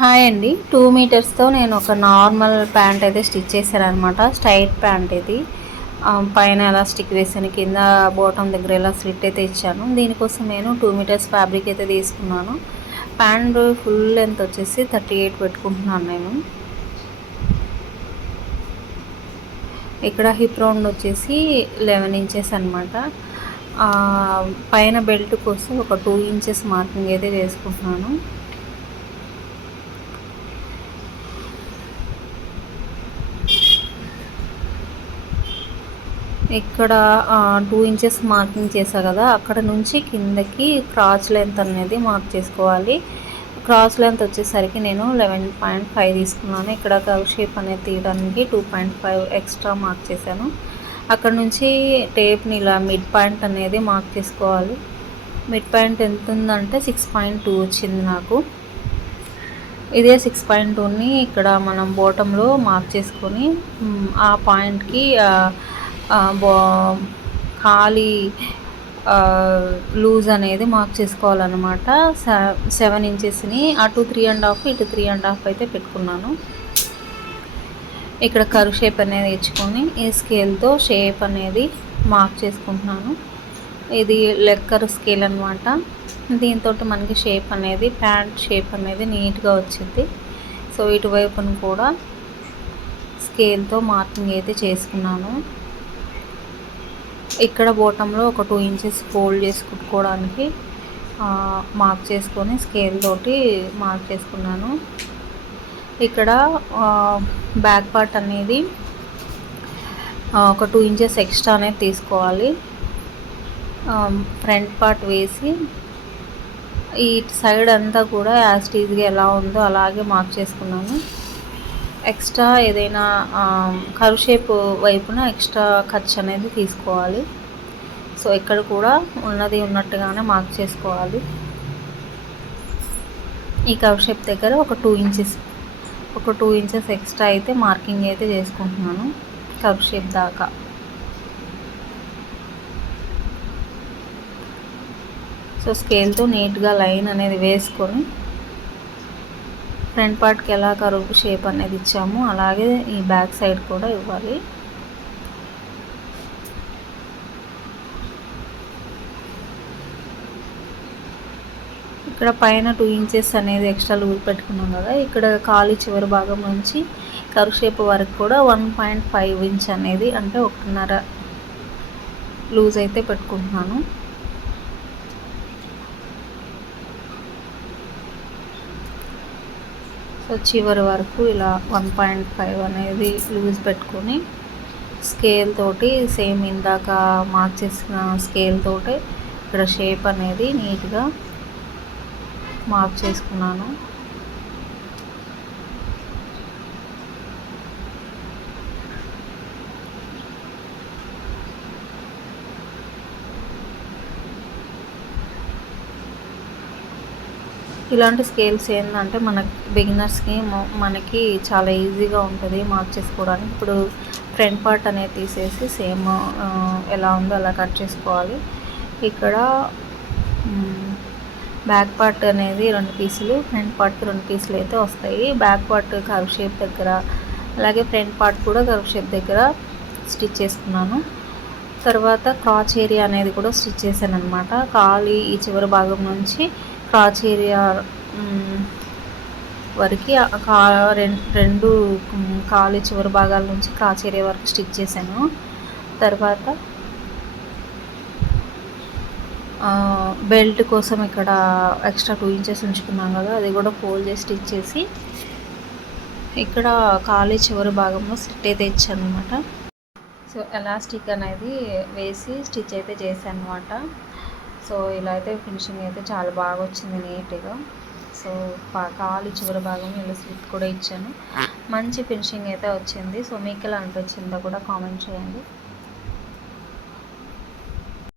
Hi అండి. 2 మీటర్స్తో నేను ఒక నార్మల్ ప్యాంట్ అయితే స్టిచ్ చేశాను అనమాట. స్ట్రైట్ ప్యాంట్ ఇది. పైన ఎలాస్టిక్ వేసాను, కింద బాటమ్ దగ్గర ఇలా స్లిట్ అయితే ఇచ్చాను. దీనికోసం నేను 2 మీటర్స్ ఫ్యాబ్రిక్ అయితే తీసుకున్నాను. ప్యాంట్ ఫుల్ లెంత్ వచ్చేసి 38 పెట్టుకుంటున్నాను నేను. ఇక్కడ హిప్ రౌండ్ వచ్చేసి 11 ఇంచెస్ అనమాట. పైన బెల్ట్ కోసం ఒక 2 ఇంచెస్ మార్కింగ్ అయితే వేసుకుంటున్నాను. ఇక్కడ 2 ఇంచెస్ మార్కింగ్ చేసా కదా, అక్కడ నుంచి కిందకి క్రాస్ లెంత్ అనేది మార్క్ చేసుకోవాలి. క్రాస్ లెంత్ వచ్చేసరికి నేను 11.5 తీసుకున్నాను. ఇక్కడ కర్వ్ షేప్ అనేది తీయడానికి 2.5 ఎక్స్ట్రా మార్క్ చేశాను. అక్కడ నుంచి టేప్ని ఇలా మిడ్ పాయింట్ అనేది మార్క్ చేసుకోవాలి. మిడ్ పాయింట్ ఎంత ఉందంటే 6.2 వచ్చింది నాకు. ఇదే 6.2ని ఇక్కడ మనం బాటంలో మార్క్ చేసుకొని ఆ పాయింట్కి ఖాళీ లూజ్ అనేది మార్క్ చేసుకోవాలన్నమాట. 7 ఇంచెస్ని అటు 3.5 ఇటు 3.5 అయితే పెట్టుకున్నాను. ఇక్కడ కర్వ్ షేప్ అనేది ఇచ్చుకొని ఈ స్కేల్తో షేప్ అనేది మార్క్ చేసుకుంటున్నాను. ఇది లెక్కర్ స్కేల్ అనమాట. దీంతో మనకి షేప్ అనేది ప్యాంట్ షేప్ అనేది నీట్గా వచ్చింది. సో ఇటువైపును కూడా స్కేల్తో మార్కింగ్ అయితే చేసుకున్నాను. ఇక్కడ బాటంలో ఒక 2 ఇంచెస్ ఫోల్డ్ చేసి కుట్టుకోవడానికి మార్క్ చేసుకొని స్కేల్ తోటి మార్క్ చేసుకున్నాను. ఇక్కడ బ్యాక్ పార్ట్ అనేది ఒక 2 ఇంచెస్ ఎక్స్ట్రా అనేది తీసుకోవాలి. ఫ్రంట్ పార్ట్ వేసి ఈ సైడ్ అంతా కూడా యాజ్ టీజ్గా ఎలా ఉందో అలాగే మార్క్ చేసుకున్నాను. ఎక్స్ట్రా ఏదైనా కర్వ్ షేప్ వైపున ఎక్స్ట్రా ఖర్చు అనేది తీసుకోవాలి. సో ఇక్కడ కూడా ఉన్నది ఉన్నట్టుగానే మార్క్ చేసుకోవాలి. ఈ కర్వ్ షేప్ దగ్గర ఒక 2 ఇంచెస్ ఎక్స్ట్రా అయితే మార్కింగ్ అయితే చేసుకుంటున్నాను కర్వ్ షేప్ దాకా. సో స్కేల్తో నీట్గా లైన్ అనేది వేసుకొని ఫ్రంట్ పార్ట్కి ఎలా కర్వ్ షేప్ అనేది ఇచ్చామో అలాగే ఈ బ్యాక్ సైడ్ కూడా ఇవ్వాలి. ఇక్కడ పైన 2 ఇంచెస్ అనేది ఎక్స్ట్రా లూజ్ పెట్టుకున్నాం కదా, ఇక్కడ ఖాళీ చివరి భాగం నుంచి కర్వ్ షేప్ వరకు కూడా 1.5 ఇంచ్ అనేది అంటే 1.5 లూజ్ అయితే పెట్టుకుంటున్నాను. సో చివరి వరకు ఇలా 1.5 అనేది లూజ్ పెట్టుకొని స్కేల్ తోటి సేమ్ ఇందాక మార్క్ చేసిన స్కేల్ తోటి ఇక్కడ షేప్ అనేది నీట్గా మార్క్ చేసుకున్నాను. ఇలాంటి స్కేల్స్ ఏంటంటే బిగినర్స్కి మనకి చాలా ఈజీగా ఉంటుంది మార్క్ చేసుకోవడానికి. ఇప్పుడు ఫ్రంట్ పార్ట్ అనేది తీసేసి సేమ్ ఎలా ఉందో అలా కట్ చేసుకోవాలి. ఇక్కడ బ్యాక్ పార్ట్ అనేది 2 పీసులు, ఫ్రంట్ పార్ట్కి 2 పీసులు అయితే వస్తాయి. బ్యాక్ పార్ట్ కర్వ్ షేప్ దగ్గర అలాగే ఫ్రంట్ పార్ట్ కూడా కర్వ్ షేప్ దగ్గర స్టిచ్ చేసుకున్నాను. తర్వాత క్రాచ్ ఏరియా అనేది కూడా స్టిచ్ చేశాను అనమాట. ఖాళీ ఈ చివరి భాగం నుంచి క్రాచ్ ఏరియా వరకు 2 ఖాళీ చివరి భాగాల నుంచి క్రాచ్ ఏరియా వరకు స్టిచ్ చేశాను. తర్వాత బెల్ట్ కోసం ఇక్కడ ఎక్స్ట్రా 2 ఇంచెస్ ఉంచుకున్నాం కదా, అది కూడా ఫోల్డ్ చేసి స్టిచ్ చేసి ఇక్కడ ఖాళీ చివరి భాగంలో స్లిట్ అయితే ఇచ్చాను అనమాట. సో ఎలాస్టిక్ అనేది వేసి స్టిచ్ అయితే చేశాను అనమాట. సో ఇలా అయితే ఫినిషింగ్ అయితే చాలా బాగా వచ్చింది నీట్గా. సో ఖాళీ చివరి భాగం ఇలా స్లిట్ కూడా ఇచ్చాను. మంచి ఫినిషింగ్ అయితే వచ్చింది. సో మీకు ఎలా అనిపించిందో కూడా కామెంట్ చేయండి.